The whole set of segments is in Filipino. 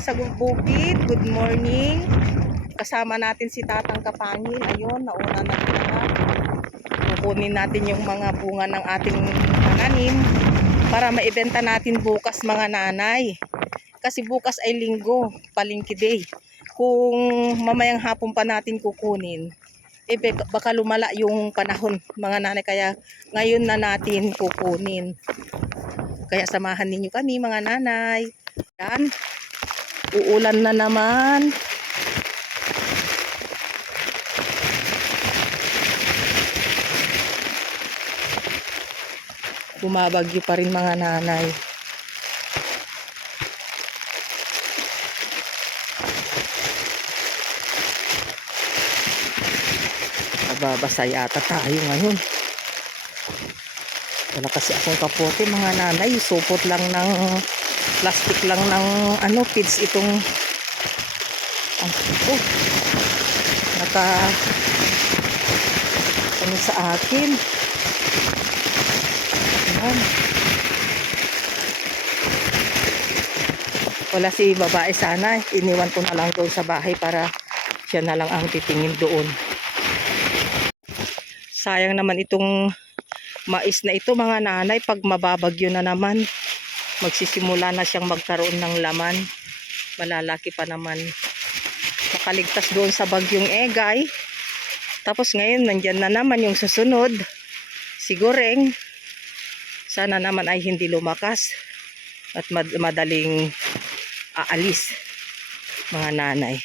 natin sa bukid. Good morning. Kasama natin si Tatang Kapangil. Ayun, nauna na lahat. Kukunin natin yung mga bunga ng ating pananim para maibenta natin bukas mga nanay. Kasi bukas ay linggo, palengke day. Kung mamayang hapon pa natin kukunin, baka lumala yung panahon mga nanay. Kaya ngayon na natin kukunin. Kaya samahan ninyo kami mga nanay. Yan. Uulan na naman. Bumabagyo pa rin mga nanay. Nababasa yata tayo ngayon. Wala kasi akong kapote mga nanay. Supot lang ng plastic lang ng feeds itong naka sa akin. Ayan. Wala si babae sana. Iniwan ko na lang doon sa bahay para siya na lang ang titingin doon. Sayang naman itong mais na ito mga nanay. Pag mababagyo na naman, magsisimula na siyang magkaroon ng laman. Malalaki pa naman. Makaligtas doon sa bagyong Egay. Tapos ngayon nandyan na naman yung susunod. Sigureng. Sana naman ay hindi lumakas. At madaling aalis mga nanay.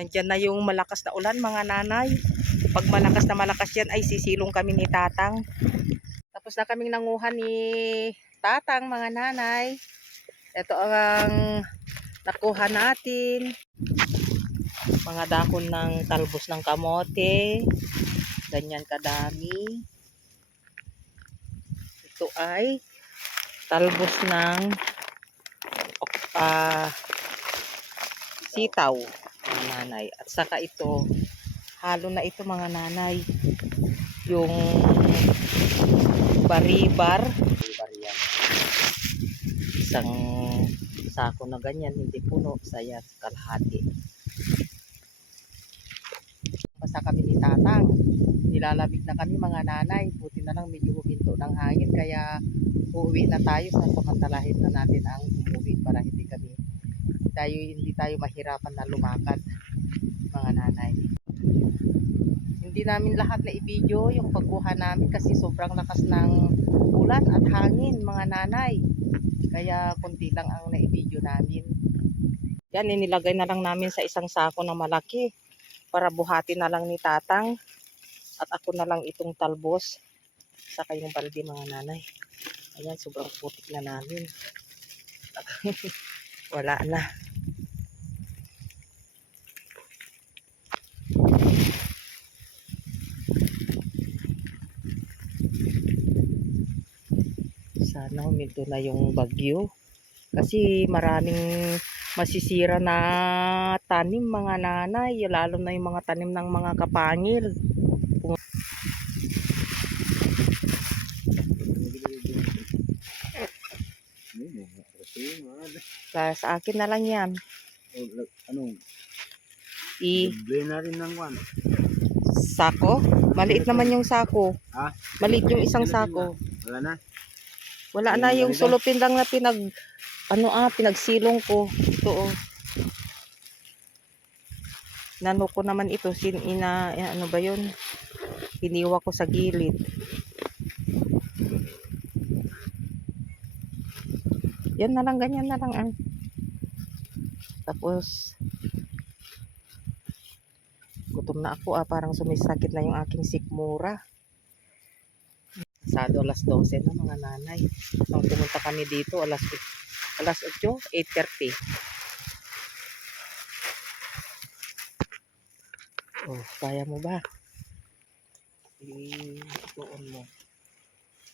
Nandiyan na yung malakas na ulan mga nanay. Pag malakas yan ay sisilong kami ni Tatang. Tapos na kaming nanguha ni Tatang mga nanay. Ito ang nakuha natin. Mga dahon ng talbos ng kamote. Ganyan kadami. Ito ay talbos ng sitaw mga nanay. At saka ito, halo na ito mga nanay. Yung baribar. Isang sako na ganyan, hindi puno, saya kalahati. Basta kami ni Tatang. Nilalamig na kami mga nanay. Buti na lang medyo huminto ng hangin. Kaya uuwi na tayo. Sasamantalahin na natin ang umuwi para hindi tayo mahirapan na lumakad mga nanay. Hindi namin lahat na i-video yung pagkuha namin kasi sobrang lakas ng ulan at hangin mga nanay. Kaya kunti lang ang na-i-video namin. Yan, inilagay na lang namin sa isang sako na malaki para buhati na lang ni Tatang. At ako na lang itong talbos. Saka yung balde mga nanay. Ayan, sobrang putik na namin. Wala na. Sana huminto na yung bagyo. Kasi maraming masisira na tanim mga nanay. Lalo na yung mga tanim ng mga kapangil. Sa akin na lang yan. Anong? I na rin ng one. sako? Maliit naman yung sako. Ha? Maliit yung isang sako. Wala na? Wala na yung sulupin lang na pinagsilong ko. Ito oh. Nano ko naman ito. Ano ba yun? Hiniwa ko sa gilid. Yan na lang, ganyan na lang. Tapos Gutom na ako parang sumisakit na yung aking sikmura. Sado alas 12 na mga nanay. Nung pumunta kami dito alas 8, 8:30. Oh, kaya mo ba? Ituon mo.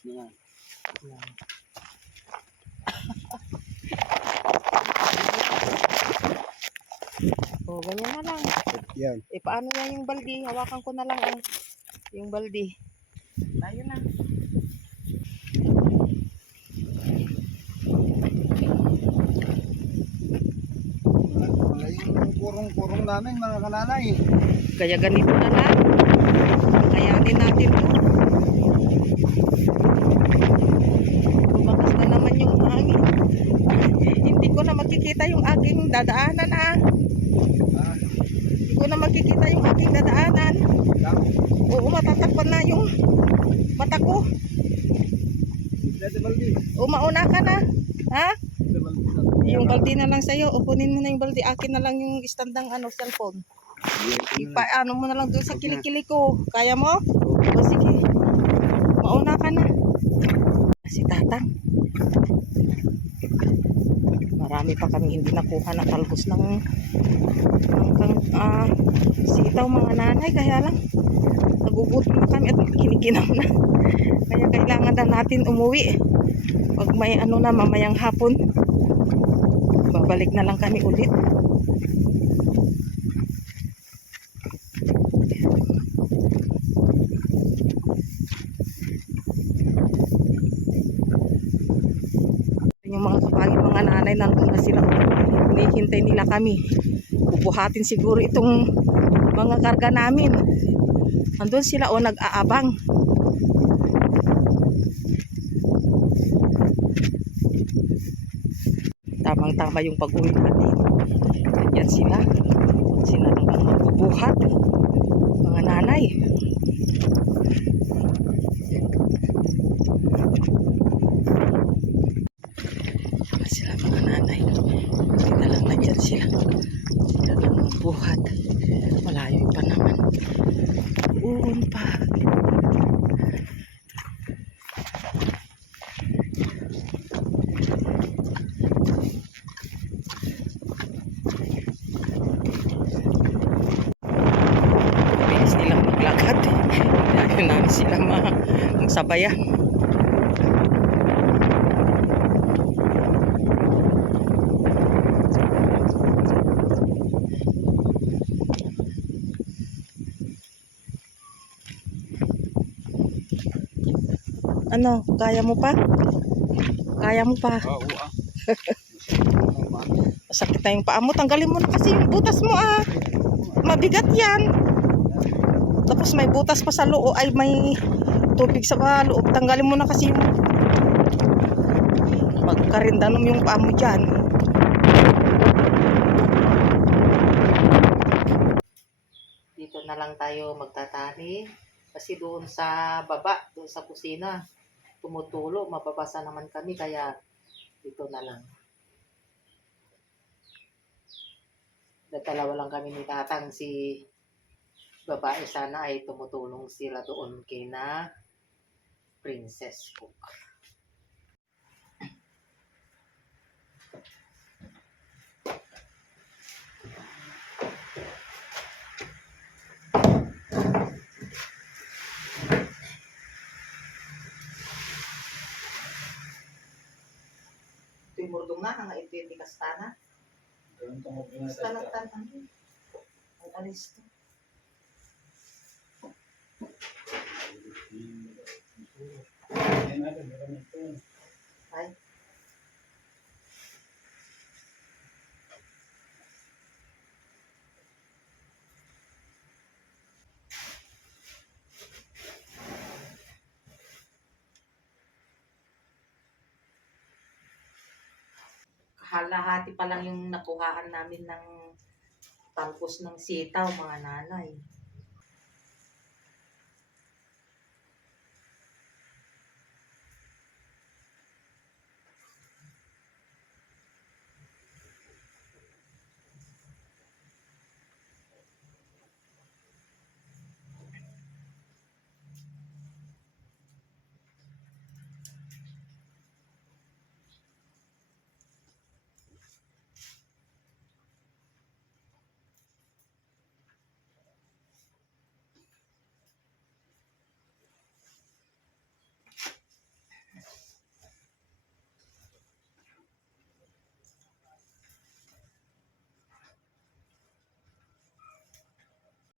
Yan. Yan. Oh, ganyan na lang. Yan. Paano yan yung baldi? Hawakan ko na lang yung baldi. Tayo na. Wala yung kurong-kurong namin mga kananay. Kaya ganito na lang. Kayanin natin to. Lumakas na naman yung hangin. Hindi ko na makikita yung aking dadaanan Hindi ko na makikita yung aking dadaanan. Lang. Oo, matatakpan na yung mata ko. Dede baldi. O, mauna ka na. Ha? Dede baldi. Yung baldi na lang sa'yo. O, kunin mo na yung baldi. Akin na lang yung standang cellphone. Ano mo na lang doon sa kilikili ko. Kaya mo? O, sige. Mauna ka na. Si Tatang. Marami pa kami hindi nakuha na talbos ng sitaw mga nanay. Kaya lang, nagugutom na kami at kinikinam na. Kaya kailangan na natin umuwi. Pag may na mamayang hapon, babalik na lang kami ulit. Yung mga kapagid mga nanay nandun na sila. Hinihintay nila kami. Bubuhatin siguro itong mga karga namin. Nandun sila nag-aabang. Tamang-tama yung pag-uwi natin. Yan sila. Sila lang ang magbubuhat. Mga nanay. Sila mga nanay. Sila lang nandyan sila. Sila lang magbuhat. Malayo pa naman. Uun pa. Bilis nilang maglakad. Kaya namin sila magsabayan. Ano, kaya mo pa? Kaya mo pa? Oo. Masakit na yung paa mo. Tanggalin mo na kasi yung butas mo Mabigat yan. Tapos may butas pa sa loob. Ay, may tubig sa loob. Tanggalin mo na kasi yung magkarindanom yung paa mo dyan. Dito na lang tayo magtatali. Kasi doon sa baba, doon sa kusina, tumutulo, mababasa naman kami, kaya dito na lang. Dalawa lang kami ni Tatang, si babae sana ay tumutulong sila doon kina Princess Cook. Ito'y murdong na, ang ito kastana. Kastana, ang alis to. Ay. Kalahati pa lang yung nakuhaan namin ng talpos ng sitaw, mga nanay.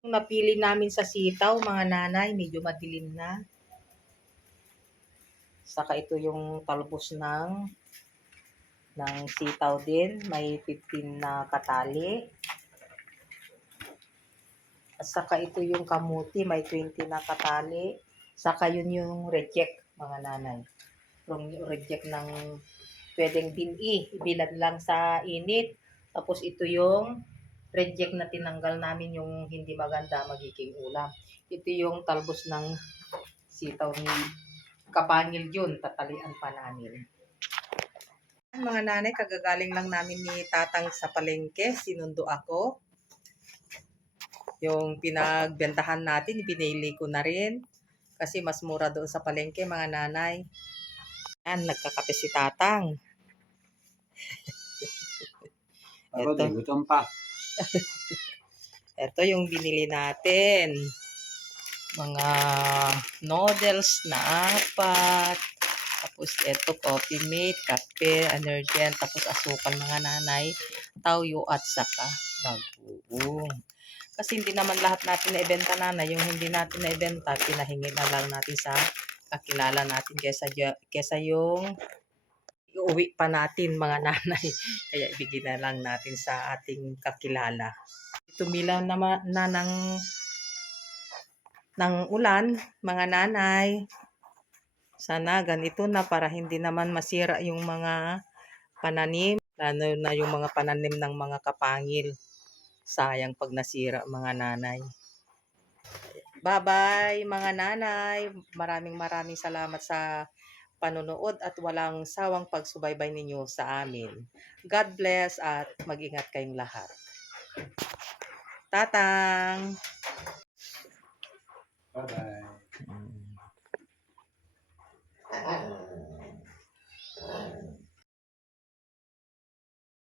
Napili namin sa sitaw, mga nanay, medyo madilim na. Saka ito yung talbos ng sitaw din, may 15 na katali. Saka ito yung kamuti, may 20 na katali. Saka yun yung reject, mga nanay. Yung reject ng pwedeng ibilad lang sa init. Tapos ito yung reject na tinanggal namin yung hindi maganda magiging ulam. Ito yung talbos ng sitaw ni kapangil yun, tatalian pa namin. Mga nanay, kagagaling lang namin ni Tatang sa palengke, sinundo ako. Yung pinagbentahan natin, pinili ko na rin. Kasi mas mura doon sa palengke, mga nanay. Yan, nagkakape si Tatang. Ako din, gutom pa. Ito yung binili natin. Mga noodles na 4. Tapos ito, coffee mate, kape, energen, tapos asukal, mga nanay, tawyo at saka bagoong. Kasi hindi naman lahat natin na-ibenta, nanay. Yung hindi natin na-ibenta, pinahingi na lang natin sa kakilala natin kesa yung iuwi pa natin, mga nanay. Kaya ibigay na lang natin sa ating kakilala. Tumilaw na ng ulan, mga nanay. Sana ganito na para hindi naman masira yung mga pananim, lalo na yung mga pananim ng mga kapangil. Sayang pag nasira, mga nanay. Bye-bye, mga nanay. Maraming salamat sa panonood at walang sawang pagsubaybay ninyo sa amin. God bless at mag-ingat kayong lahat. Tatang! Bye-bye.